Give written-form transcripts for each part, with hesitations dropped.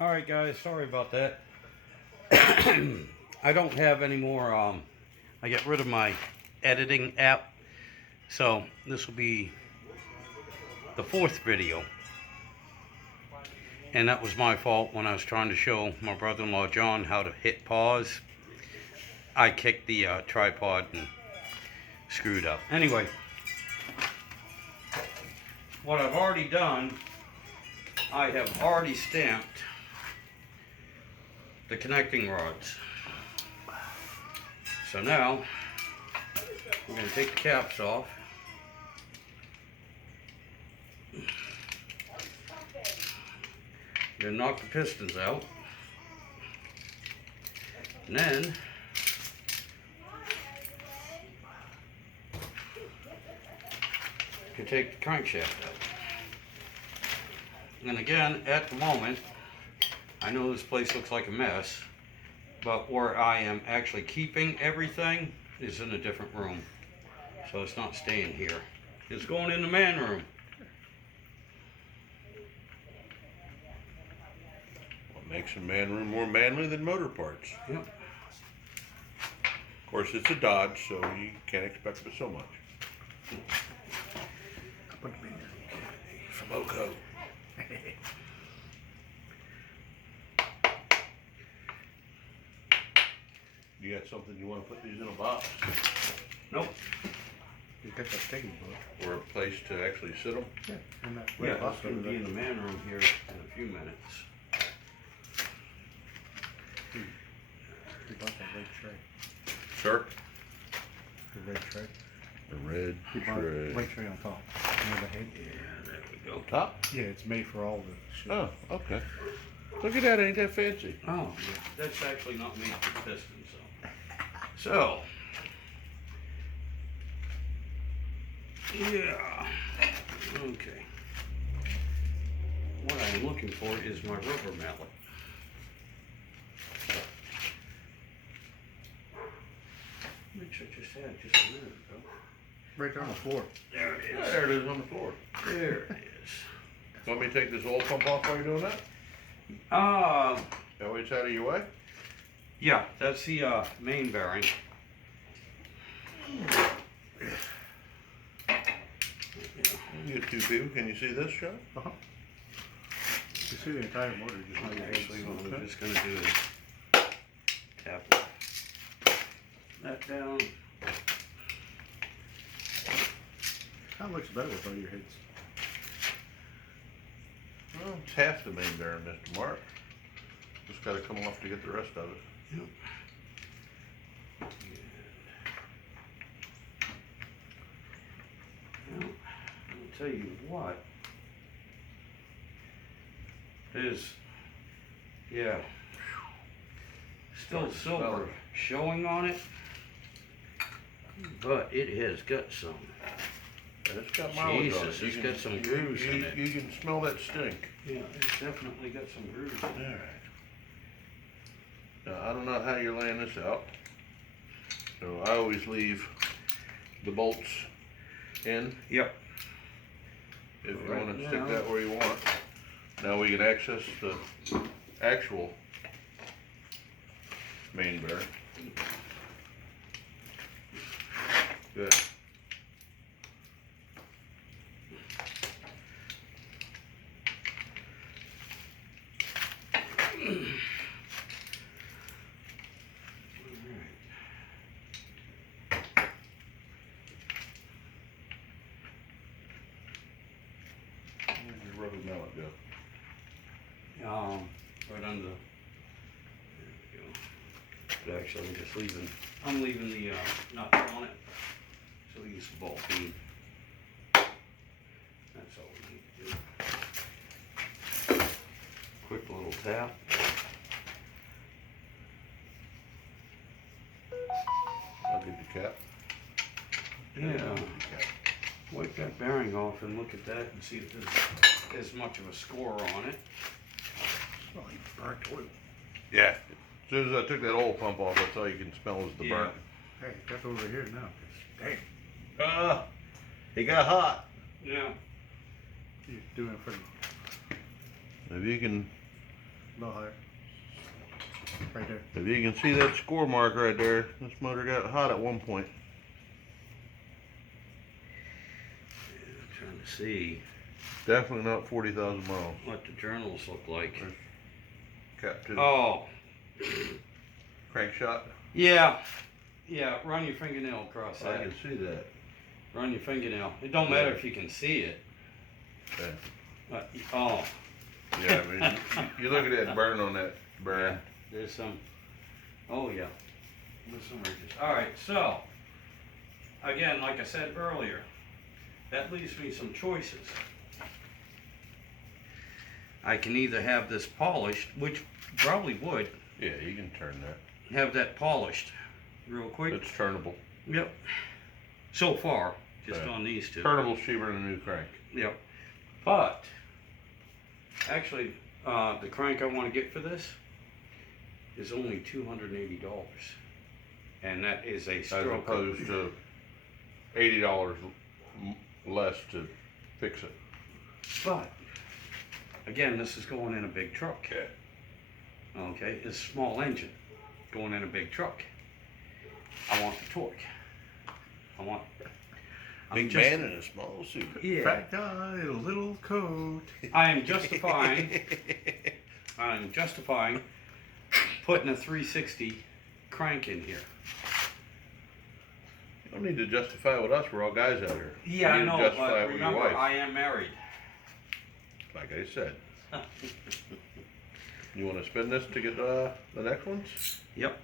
Alright guys, sorry about that. I don't have any more, I got rid of my editing app. So this will be the 4th video. And that was my fault when I was trying to show my brother-in-law John how to hit pause. I kicked the tripod and screwed up. Anyway, what I've already done, I have already stamped the connecting rods. So now we're going to take the caps off. You're going to knock the pistons out. And then you can take the crankshaft out. And again, at the moment, I know this place looks like a mess, but where I am actually keeping everything is in a different room. So it's not staying here. It's going in the man room. What makes a man room more manly than motor parts? Yep. Of course, it's a Dodge, so you can't expect but so much. From Oco. You got something you want to put these in a box? Nope. You got that sticky book. Or a place to actually sit them? Yeah, and that Yeah, box it's going to over be in there. the man room here in a few minutes. You bought that red tray. Sir? The red tray. The red You bought tray. red tray on top. Near the head. Yeah, there we go. Top? Yeah, it's made for all the shit. Oh, okay. Look at that, ain't that fancy? Oh, yeah. That's actually not made for pistons, so. Yeah. Okay. What I'm looking for is my rubber mallet. Which I just had just a minute ago. Right there on the floor. There it Yeah, is. there it is on the floor. There it is. Want me to take this oil pump off while you're doing that? That way it's out of your way? Yeah, that's the main bearing. You get two people. Can you see this, John? Uh-huh. You see the entire motor just like Actually, what okay. I'm just gonna do is tap that down. That looks better with all your hits. Well, it's half the main bearing, Mr. Mark. Just gotta come off to get the rest of it. Yep. Now, I'll tell you what. There's, yeah, still silver showing on it, but it has got some. And it's got mileage on it. Jesus, You it's can- got some grooves in you- it. You can smell that stink. Yeah, it's definitely got some grooves in it. Alright. Now, I don't know how you're laying this out. So I always leave the bolts in. Yep. If you Right wanna stick now. that where you want. Now we can access the actual main bearing. Good. Where'd your rubber mallet go? Right under. There we go. But actually, I'm leaving the nuts on it, so we use the bolt beam. That's all we need to do. Quick little tap. I'll get the cap. Yeah. I'll get the cap. Wipe that bearing off and look at that and see if there's as much of a score on it. Smell like burnt oil. Yeah. As soon as I took that oil pump off, that's all you can smell is the Yeah. burn. Hey, that's over here now. Damn. It got hot. Yeah. You're doing it for the If you can A little higher. Right there. If you can see that score mark right there, this motor got hot at one point. I'm trying to see Definitely not 40,000 miles. what the journals look like. Cap 2. Oh, Crank shot. yeah. Yeah, run your fingernail across I that. can see that. Run your fingernail. It don't matter if you can see it. Yeah. Oh, Yeah, I mean, you look at that burn on that burn. there's some. Oh yeah, there's some ridges. All right, so again, like I said earlier, that leaves me some choices. I can either have this polished, which probably would Yeah, you can turn that. have that polished real quick. It's turnable. Yep. So far, just Yeah. on these two. Turnable, cheaper than a new crank. Yep. But actually, the crank I want to get for this is only $280, and that is a As stroke. opposed to $80 less to fix it. But again, this is going in a big truck. Yeah. Okay, it's a small engine going in a big truck. I want the torque. I'm Big just- man in a small suit. Yeah. Fat guy in a little coat. I am justifying putting a 360 crank in here. You don't need to justify with us. We're all guys out here. Yeah, You I need to know, justify but it with your remember, wife. I am married. Like I said. You want to spin this to get the next ones? Yep.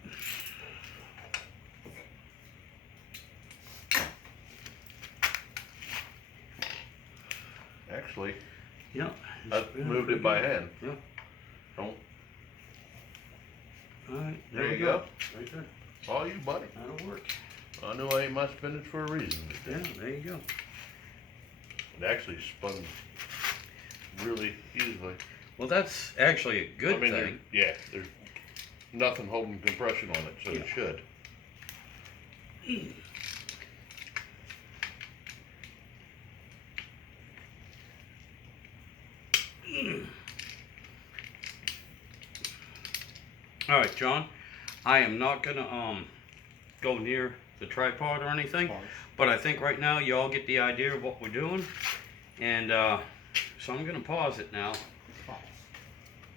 Actually, Yep. I moved it by hand. Yeah. Don't. All right. There we you go. Right there. All you, buddy. That'll work. I knew I ate my spinach for a reason. Yeah, there you go. It actually spun really easily. Well, that's actually a good I mean, thing. yeah, there's nothing holding compression on it, so it Yeah. should. All right, John. I am not gonna go near the tripod or anything, but I think right now you all get the idea of what we're doing, and so I'm gonna pause it now,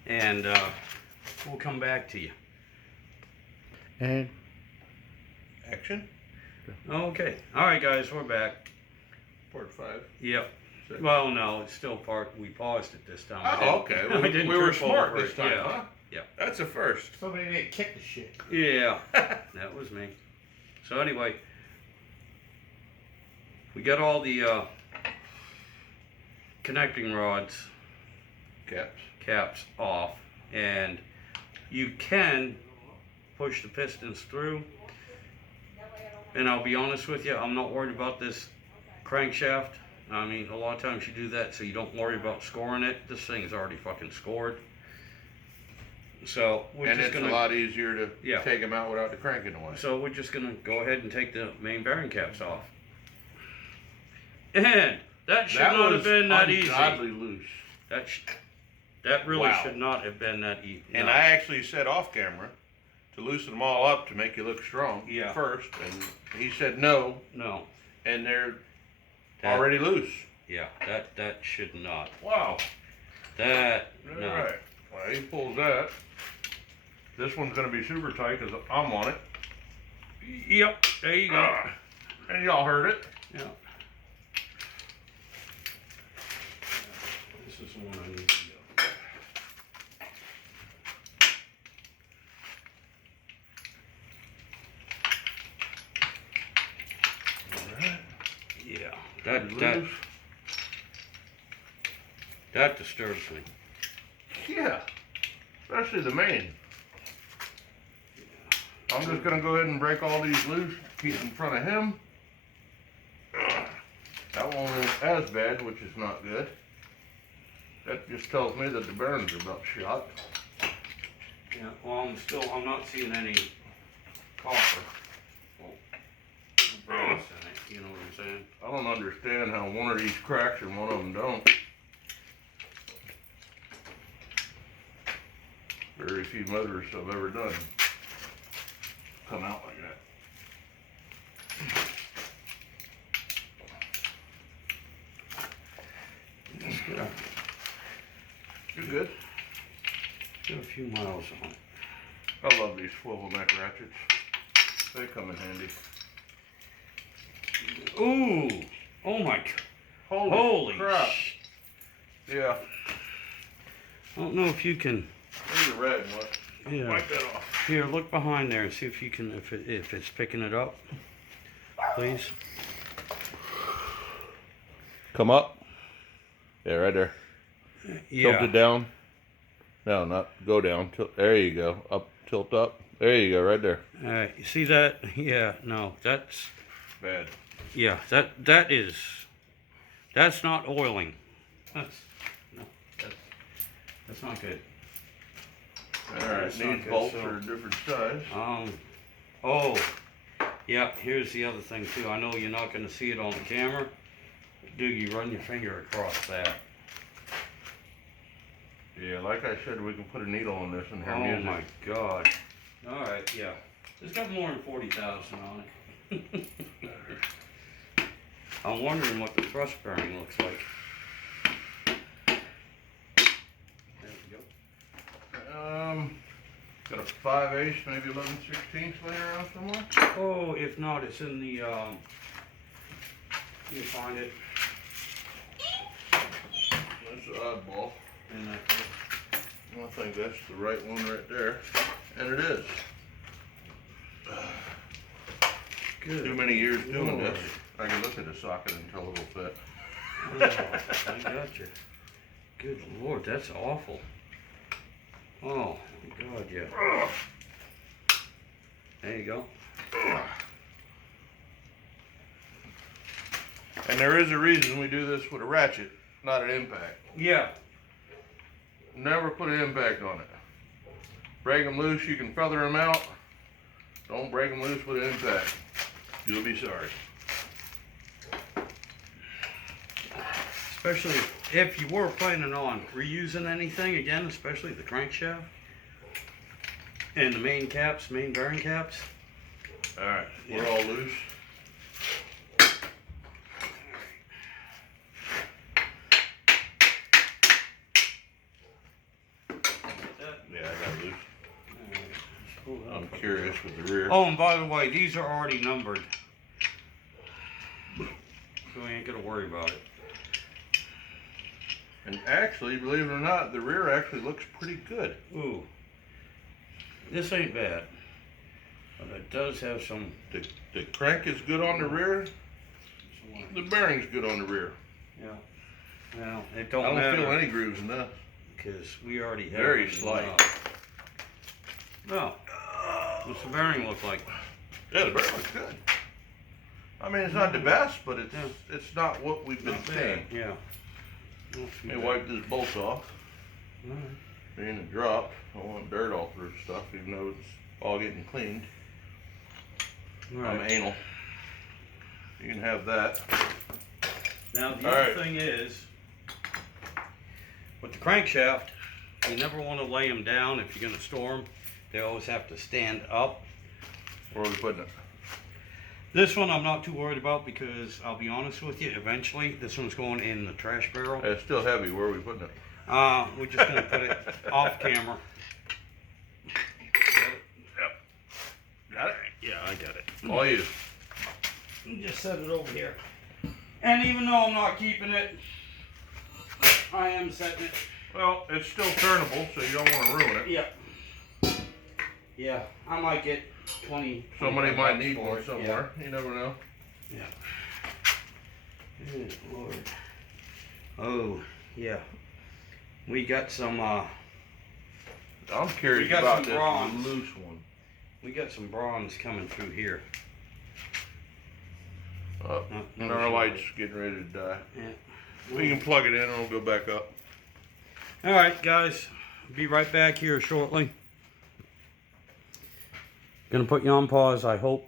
and we'll come back to you. And Action. Okay. All right, guys, we're back. Part 5. Yep. Six. Well, no, it's still part. We paused it this time. I Oh, didn't- okay. I didn't We were trip smart over this it. time, Yeah. huh? Yeah. That's a first. somebody didn't kick the shit. Yeah, that was me. So anyway, we got all the connecting rods caps off, and you can push the pistons through. And I'll be honest with you, I'm not worried about this crankshaft. I mean, a lot of times you do that so you don't worry about scoring it. This thing is already fucking scored. So we're And just it's gonna a lot easier to Yeah. take them out without the cranking away. So we're just gonna go ahead and take the main bearing caps off. And that should not have been that easy. ungodly loose. That really Wow. should not have been that easy. And I actually said off camera to loosen them all up to make you look strong Yeah. first, and he said no, No. and they're That- already loose. Yeah, that should not. Wow. That, All no. right. Well, he pulls that. This one's going to be super tight because I'm on it. Yep, there you go. And y'all heard it. Yeah. This is the one I need to go. All right. Yeah, Loose. that disturbs me. Yeah. Especially the main. I'm just going to go ahead and break all these loose, keep in front of him. That won't look as bad, which is not good. That just tells me that the bearings are about shot. Yeah, well, I'm not seeing any copper. Brass in it, you know what I'm saying? I don't understand how one of these cracks and one of them don't. Very few motors I've ever done come out like that. You're good. Got a few miles on it. I love these swivel neck ratchets. They come in handy. Ooh! Oh my god. Holy crap. Yeah. I don't know if you can. There's a red one. Yeah. Wipe that off. Here, look behind there and see if you can, if it's picking it up. Please. Come up. Yeah, right there. Tilt Yeah. it down. No, not go down. There you go. Up, tilt up. There you go, right there. Alright, you see that? Yeah, no, that's, Bad. yeah, that's not oiling. That's not good. Alright, That's not these good, bolts so- are a different size. Oh, yeah, here's the other thing too. I know you're not gonna see it on the camera. Do you run your finger across that? Yeah, like I said, we can put a needle on this and hear Oh music. my god. Alright, yeah. It's got more than 40,000 on it. I'm wondering what the thrust bearing looks like. There we go. Got a 5/8, maybe 11/16 laying around somewhere. Oh, if not, it's in the, you find it. That's an oddball. In that, I think that's the right one right there. And it is. good. Too many years doing Lord. this. I can look at the socket and tell it'll fit. Oh, I got you. Good lord, that's awful. Oh, my god, yeah. There you go. And there is a reason we do this with a ratchet, not an impact. Yeah. Never put an impact on it. Break them loose, you can feather them out. Don't break them loose with an impact. You'll be sorry. Especially if you were planning on reusing anything again, especially the crankshaft and the main caps, main bearing caps. Alright, we're all loose. Yeah, I got loose. I'm curious with the rear. Oh, and by the way, these are already numbered, so we ain't gonna worry about it. And actually, believe it or not, the rear actually looks pretty good. Ooh, this ain't bad, but it does have some. The crank is good on the rear. The bearing's good on the rear. Yeah. Well, it I don't don't matter feel any grooves in this. because we already have. Very it slight. No. What's the bearing look like? Yeah, the bearing looks good. I mean, it's not the best, but it's Yeah. it's not what we've been Not bad. seeing. Yeah. Not too Let me bad. wipe this bolt off. Alright. Being it dropped, I don't want dirt all through stuff, even though it's all getting cleaned. I'm Alright. anal. You can have that. Now the Alright. other thing is, with the crankshaft, you never want to lay them down if you're going to store them. They always have to stand up. Where are we putting it? This one I'm not too worried about because I'll be honest with you, eventually this one's going in the trash barrel. It's still heavy. Where are we putting it? We're just going to put it off camera. Got it? Yeah, I got it. All you. Just set it over here. And even though I'm not keeping it, I am setting it. Well, it's still turnable, so you don't want to ruin it. Yeah. Yeah, I might get 20. Somebody 25 might bucks need for one it. somewhere. You never know. Yeah. Good Lord. Oh, yeah. We got some, I'm curious We got about some this bronze. loose one. we got some bronze coming through here. And our light's getting ready to die. Yeah. We can plug it in and it'll go back up. All right, guys. Be right back here shortly. Gonna put you on pause, I hope.